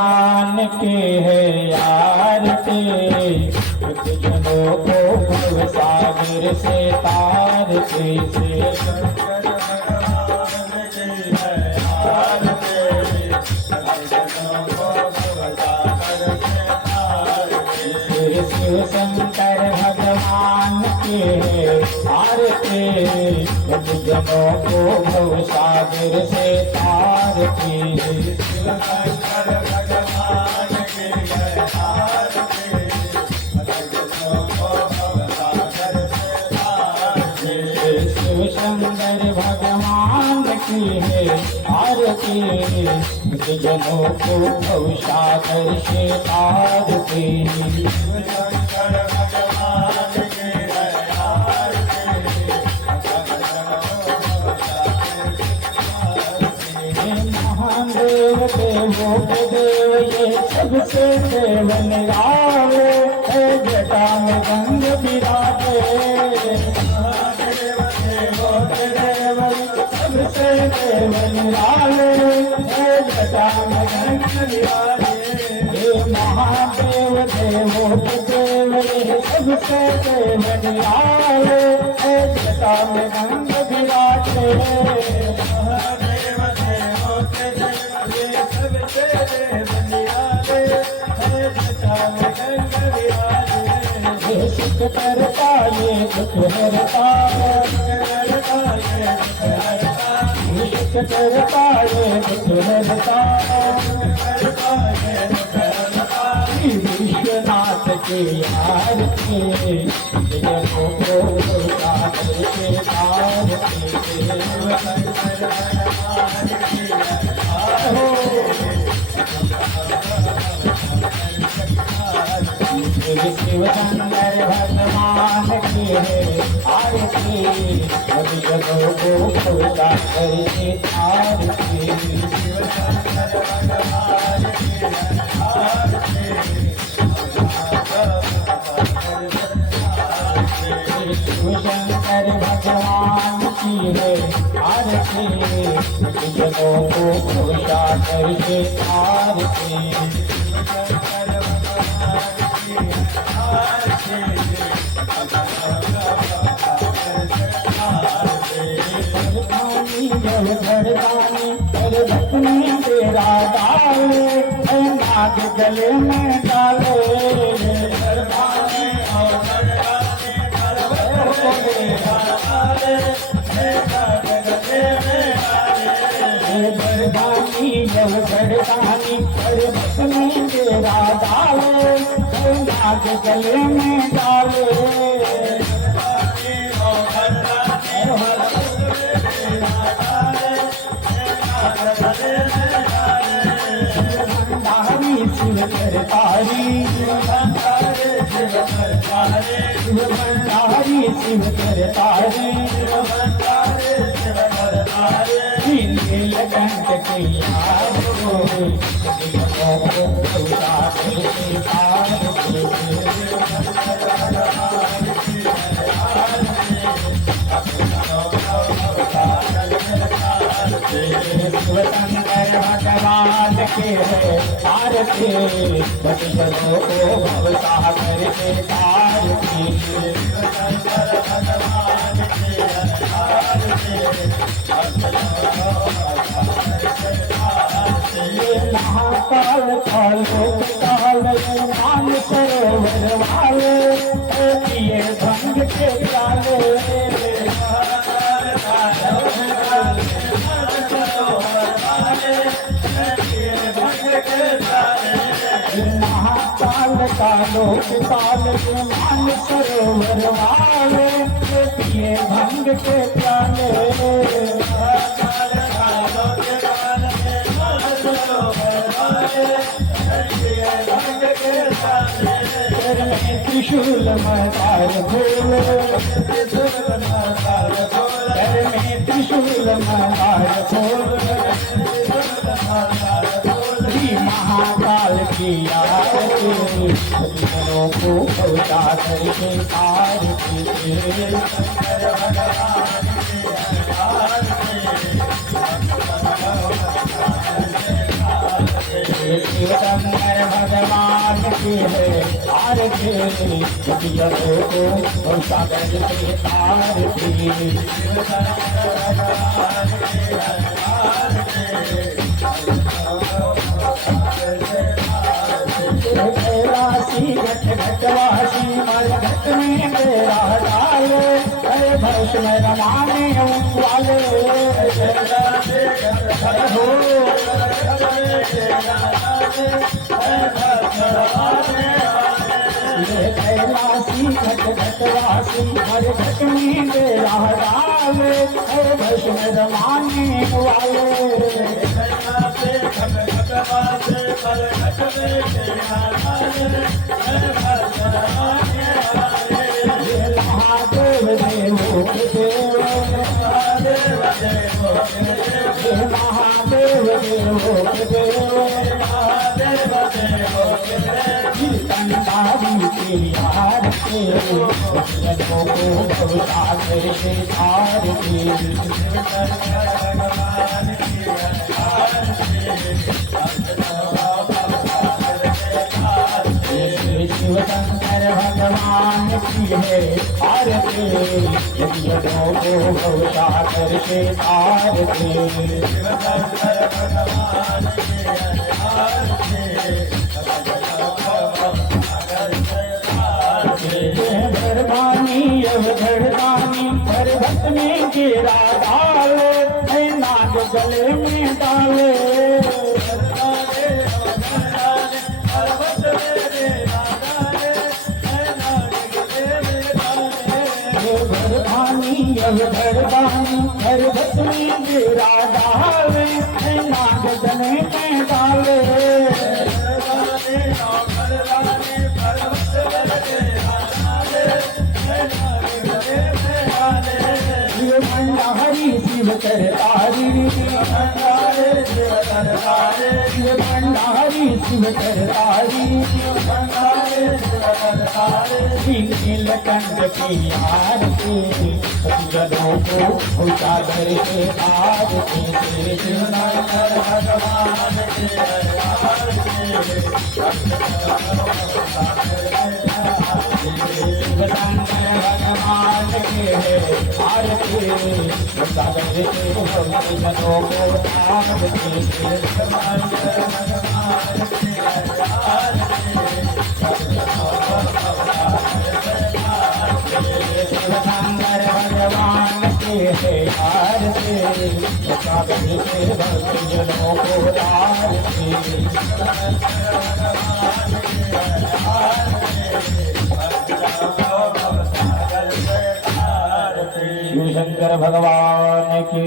मान के है यार के कुछ जनों को भव सागर से तार के से शंकर भगवान के है यार के कुछ जनों को भव सागर से तार के शिव शंकर भगवान के है यार के कुछ जनों को भव सागर से तार के शिव शंकर भगवान के है यार के शिव शंकर भगवान की है आरती जनों को भवसागर से तार के शिव शंकर भगवान की है आरती महादेव देवों के देव ये सबसे देव निराले जटा में गंग बिराजे सबसे देव निराले जटा में गंग बिराजे हे महादेव देवों के देव ये सबसे देव निराले जटा में गंग बिराजे सुख करता ये दुख हरता सुख करता ये दुख हरता विश्वनाथ के यार के जनों को सागर के तार शिव शंकर भगवान की है आरती जनों को सागर के तार के शिव शंकर भगवान की है आरती शिव शंकर भगवान की है आरती जनों को सागर के तार के तेरा डाले नाग गले में डाले बरदानी जब बरदानी में तेरा डाले नाग गले में डाले शिव करतारी शिव भंडारी शिव करतारी नीलकंठ के यार को शिव शंकर भगवान के है आरती जनों को भवसागर के तार के शिव शंकर भगवान के है आरती महाकाल कालो काल मान सरोवर वाले पिए भंग के प्याले महाकाल कालो काल मान सरोवर वाले पिए भंग के प्याले त्रिशूल मदार भोल त्रिशूल मदार भोल महाकाल की आरती जनों को सागर के तार के शिव की है आरती, दुनियाओं को सागर से तार की। कैलासी घट घटवासी मर घट में मेरा डाले, अरे भरस में रमाने वाले हो। ये कैलासी घट घटवासी मर घट में मेरा डाले, अरे भरस में रमाने वाले महादेव देवो देव, महादेव देवो कीर्तन बाबी के यार के जगों को सागर से तार के। शिव शंकर भगवान की है आरती, यज्ञों को सागर से तार के। धरवानी अवधरदानी पर्वत में गिरा डाले, नाग गले में डाले धरवानी पर्वत में गिरा डाले, नाग गले में डाले भंडारी शिव करतारी, शिव भंडारी शिव करतारी, नीलकंठ की आरती, जलों को सागर से आरती। शिव शंकर भगवान के है आरती, सागर से जलों को आरती। शिव शंकर भगवान के है आरती, सागर से जलों को आरती। शिव शंकर भगवान की